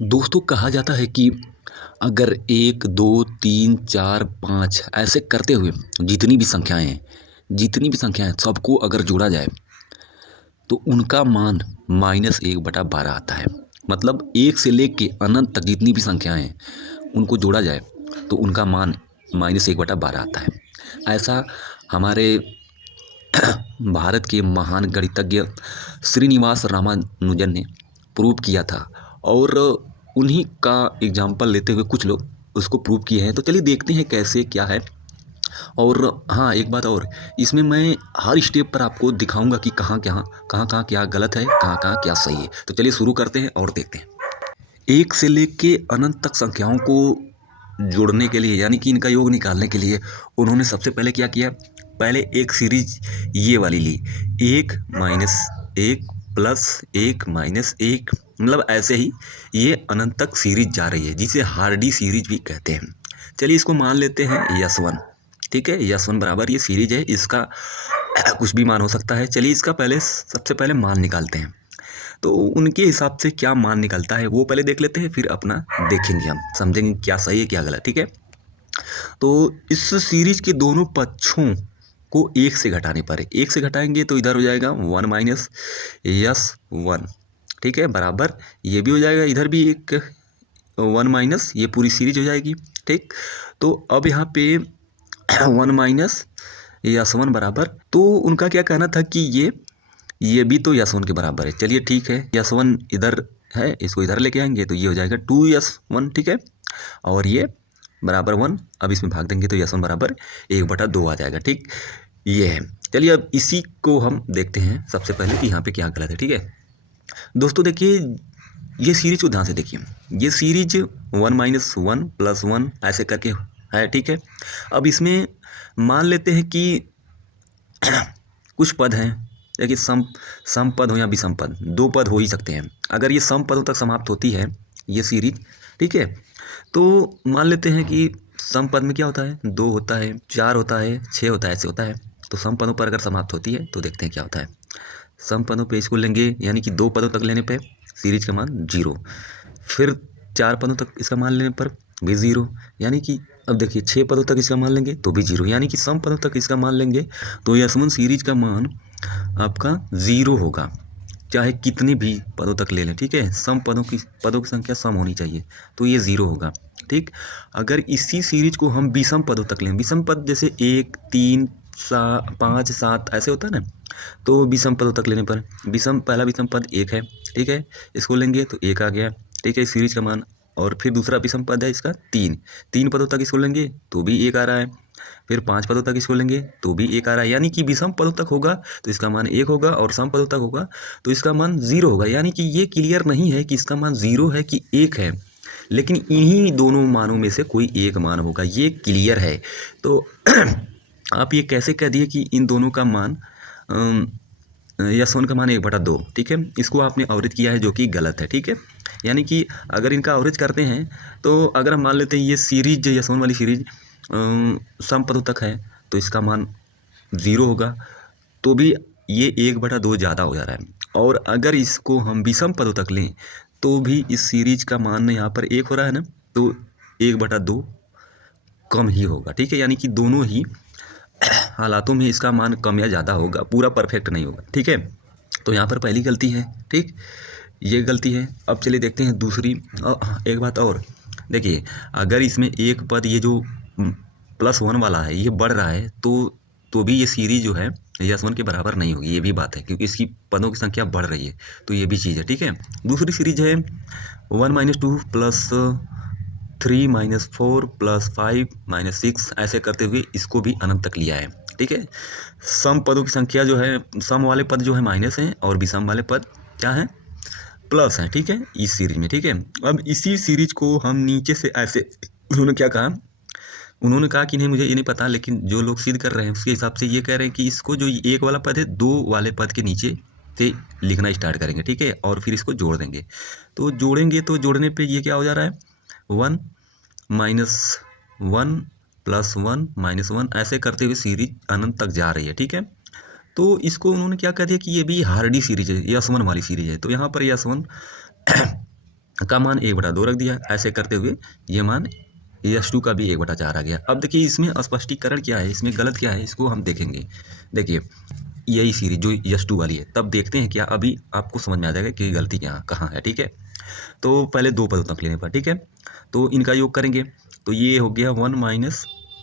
दोस्तों कहा जाता है कि अगर 1, 2, 3, 4, 5 ऐसे करते हुए जितनी भी संख्याएँ हैं सबको अगर जोड़ा जाए तो उनका मान -1/12 आता है। मतलब 1 से लेके अनंत तक जितनी भी संख्याएँ हैं उनको जोड़ा जाए तो उनका मान -1/12 आता है। ऐसा हमारे भारत के महान गणितज्ञ श्रीनिवास रामानुजन ने प्रूव किया था और उन्हीं का एग्जाम्पल लेते हुए कुछ लोग उसको प्रूव किए हैं। तो चलिए देखते हैं कैसे क्या है। और हाँ, एक बात और, इसमें मैं हर स्टेप पर आपको दिखाऊंगा कि कहाँ-कहाँ क्या गलत है, कहाँ-कहाँ क्या सही है। तो चलिए शुरू करते हैं और देखते हैं। 1 से लेके अनंत तक संख्याओं को जोड़ने के लिए यानी कि इनका योग निकालने के लिए उन्होंने सबसे पहले क्या किया, पहले एक सीरीज ये वाली ली, 1 - 1 प्लस 1 - 1, मतलब ऐसे ही ये अनंत तक सीरीज जा रही है जिसे हार्डी सीरीज भी कहते हैं। चलिए इसको मान लेते हैं यस1। ठीक है, यस1 बराबर ये सीरीज है, इसका कुछ भी मान हो सकता है। चलिए इसका सबसे पहले मान निकालते हैं। तो उनके हिसाब से क्या मान निकलता है वो पहले देख लेते हैं, फिर अपना देखेंगे, हम समझेंगे क्या सही है क्या गलत। ठीक है, तो इस सीरीज के दोनों पक्षों को 1 से घटाने पर, 1 से घटाएंगे तो इधर हो जाएगा 1 माइनस यस1। ठीक है, बराबर ये भी हो जाएगा, इधर भी एक 1 माइनस ये पूरी सीरीज हो जाएगी। ठीक, तो अब यहाँ पे 1 माइनस यस1 बराबर, तो उनका क्या कहना था कि ये भी तो यस1 के बराबर है। चलिए ठीक है, यस1 इधर है, इसको इधर लेके आएंगे तो ये हो जाएगा 2 यस1। ठीक है, और ये बराबर 1, अब इसमें भाग देंगे तो यस1 बराबर 1/2 आ जाएगा। ठीक, ये है। चलिए अब इसी को हम देखते हैं सबसे पहले कि यहाँ पे क्या गलत है। ठीक है दोस्तों, देखिए ये सीरीज को ध्यान से देखिए, ये सीरीज 1 माइनस 1 प्लस 1 ऐसे करके है। ठीक है, अब इसमें मान लेते हैं कि कुछ पद हैं, देखिए सम पद हो या विषम पद, दो पद हो ही सकते हैं। अगर ये सम पदों तक समाप्त होती है ये सीरीज, ठीक है, तो मान लेते हैं कि सम पद में क्या होता है, 2 होता है, 4 होता है, 6 होता है, ऐसे होता है। तो सम पदों पर अगर समाप्त होती है तो देखते हैं क्या होता है। सम पदों पे इसको लेंगे यानी कि 2 पदों तक लेने पे सीरीज का मान 0, फिर 4 पदों तक इसका मान लेने पर भी 0, यानी कि अब देखिए 6 पदों तक इसका मान लेंगे तो भी 0, यानी कि सम पदों तक इसका मान लेंगे तो यस1 सीरीज का मान आपका 0 होगा, चाहे कितने भी पदों तक ले लें। ठीक है, सम पदों की संख्या सम होनी चाहिए तो ये 0 होगा। ठीक, अगर इसी सीरीज को हम विषम पदों तक लें, विषम पद जैसे 1, 3, 5, 7 ऐसे होता है ना, तो विषम पदों तक लेने पर पहला विषम पद 1 है। ठीक है, इसको लेंगे तो 1 आ गया। ठीक है, इस सीरीज का मान। और फिर दूसरा विषम पद है इसका 3 पदों तक इसको लेंगे तो भी 1 आ रहा है, फिर 5 पदों तक इसको लेंगे तो भी 1 आ रहा है, यानी कि विषम पदों तक होगा तो इसका मान 1 होगा और सम पदों तक होगा तो इसका मान 0 होगा। यानी कि ये क्लियर नहीं है कि इसका मान 0 है कि 1 है, लेकिन इन्हीं दोनों मानों में से कोई एक मान होगा, ये क्लियर है। तो आप ये कैसे कह दिए कि इन दोनों का मान यस1 का मान 1/2। ठीक है, इसको आपने अवरित किया है जो कि गलत है। ठीक है, यानी कि अगर इनका अवरेज करते हैं तो अगर हम मान लेते हैं ये सीरीज यस1 वाली सीरीज सम पदों तक है तो इसका मान 0 होगा, तो भी ये 1/2 ज़्यादा हो जा रहा है। और अगर इसको हम विषम पदों तक लें तो भी इस सीरीज का मान यहाँ पर 1 हो रहा है ना, तो 1/2 कम ही होगा। ठीक है, यानी कि दोनों ही हालातों में इसका मान कम या ज़्यादा होगा, पूरा परफेक्ट नहीं होगा। ठीक है, तो यहाँ पर पहली गलती है। ठीक, ये गलती है। अब चलिए देखते हैं दूसरी। एक बात और देखिए, अगर इसमें एक पद ये जो +1 वाला है ये बढ़ रहा है तो भी ये सीरीज जो है यस1 के बराबर नहीं होगी, ये भी बात है, क्योंकि इसकी पदों की संख्या बढ़ रही है तो ये भी चीज़ है। ठीक है, दूसरी सीरीज है 1 - 2 प्लस 3 - 4 प्लस 5 - 6 ऐसे करते हुए इसको भी अनंत तक लिया है। ठीक है, सम पदों की संख्या जो है, सम वाले पद जो है माइनस हैं और विषम वाले पद क्या हैं, प्लस है। ठीक है, इस सीरीज में। ठीक है, अब इसी सीरीज को हम नीचे से ऐसे, उन्होंने कहा कि नहीं मुझे ये नहीं पता, लेकिन जो लोग सिद्ध कर रहे हैं उसके हिसाब से ये कह रहे हैं कि इसको जो एक वाला पद है 2 वाले पद के नीचे से लिखना स्टार्ट करेंगे। ठीक है, और फिर इसको जोड़ देंगे, तो जोड़ेंगे तो जोड़ने पे ये क्या हो जा रहा है, 1 - 1 प्लस 1 - 1 ऐसे करते हुए सीरीज अनंत तक जा रही है। ठीक है, तो इसको उन्होंने क्या कह दिया कि ये भी हार्डी सीरीज है, यस1 वाली सीरीज है। तो यहाँ पर यस1 का मान 1/2 रख दिया। ऐसे करते हुए ये मान यश2 का भी 1/4 आ गया। अब देखिए इसमें स्पष्टीकरण क्या है, इसमें गलत क्या है, इसको हम देखेंगे। देखिए यही सीरीज जो यश2 वाली है, तब देखते हैं क्या, अभी आपको समझ में आ जाएगा कि गलती क्या कहाँ है। ठीक है, तो पहले दो पदों तक लेने पर, ठीक है, तो इनका योग करेंगे तो ये हो गया 1 -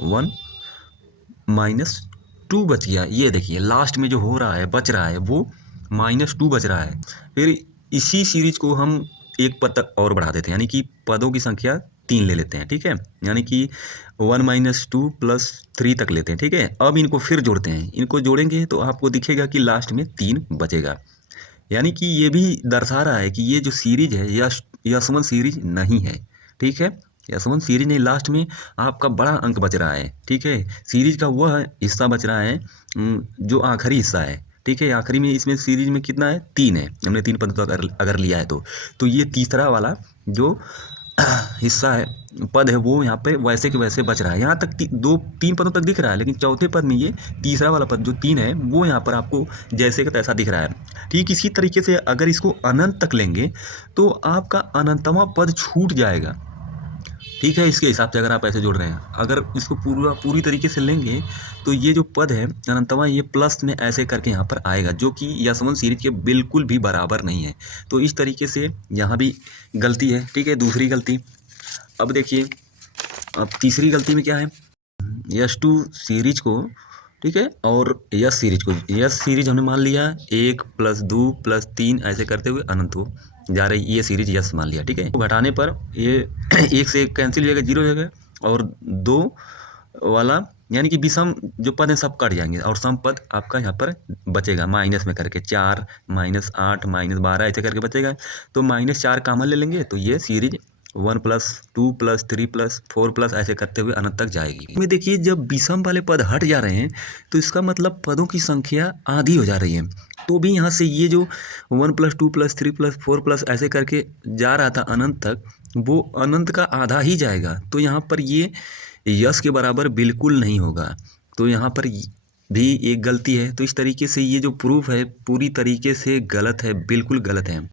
1 -2 बच गया। ये देखिए लास्ट में जो हो रहा है, बच रहा है, वो -2 बच रहा है। फिर इसी सीरीज को हम एक पद तक और बढ़ा देते हैं, यानी कि पदों की संख्या 3 ले लेते हैं। ठीक है, यानी कि 1 - 2 + 3 तक लेते हैं। ठीक है, अब इनको फिर जोड़ते हैं। इनको जोड़ेंगे तो आपको दिखेगा कि लास्ट में 3 बचेगा। यानी कि ये भी दर्शा रहा है कि ये जो सीरीज है यशवंत सीरीज नहीं है। ठीक है, यशवंत सीरीज नहीं, लास्ट में आपका बड़ा अंक बच रहा है। ठीक है, सीरीज का वह हिस्सा बच रहा है जो आखिरी हिस्सा है। ठीक है, आखिरी में इसमें सीरीज में कितना है, 3 है। हमने 3 पद तो अगर लिया है तो ये तीसरा वाला जो हिस्सा है, पद है, वो यहाँ पे वैसे के वैसे बच रहा है। यहाँ तक 3 पदों तक दिख रहा है, लेकिन चौथे पद में ये तीसरा वाला पद जो 3 है वो यहाँ पर आपको जैसे का तैसा दिख रहा है। ठीक इसी तरीके से अगर इसको अनंत तक लेंगे तो आपका अनंतवा पद छूट जाएगा। ठीक है, इसके हिसाब से अगर आप ऐसे जोड़ रहे हैं, अगर इसको पूरी तरीके से लेंगे तो ये जो पद है अनंतवा, ये प्लस में ऐसे करके यहाँ पर आएगा, जो कि यशवंत सीरीज के बिल्कुल भी बराबर नहीं है। तो इस तरीके से यहाँ भी गलती है। ठीक है, दूसरी गलती। अब देखिए, अब तीसरी गलती में क्या है, यश2 सीरीज को, ठीक है, और यश सीरीज को, यश सीरीज हमने मान लिया 1 + 2 + 3 ऐसे करते हुए अनंत हो जा रही, ये सीरीज यश मान लिया। ठीक है, तो घटाने पर ये 1 से 1 कैंसिल हो जाएगा, 0 हो जाएगा, और 2 वाला यानी कि विषम जो पद है सब कट जाएंगे, और सम पद आपका यहाँ पर बचेगा माइनस में करके 4 - 8 - 12 ऐसे करके बचेगा। तो -4 कॉमन ले लेंगे तो ये सीरीज 1 + 2 + 3 + 4 ऐसे करते हुए अनंत तक जाएगी। में देखिए जब विषम वाले पद हट जा रहे हैं तो इसका मतलब पदों की संख्या आधी हो जा रही है। तो भी यहाँ से ये जो 1 + 2 + 3 + 4 ऐसे करके जा रहा था अनंत तक, वो अनंत का आधा ही जाएगा। तो यहाँ पर ये यश के बराबर बिल्कुल नहीं होगा। तो यहाँ पर भी एक गलती है। तो इस तरीके से ये जो प्रूफ है पूरी तरीके से गलत है, बिल्कुल गलत है।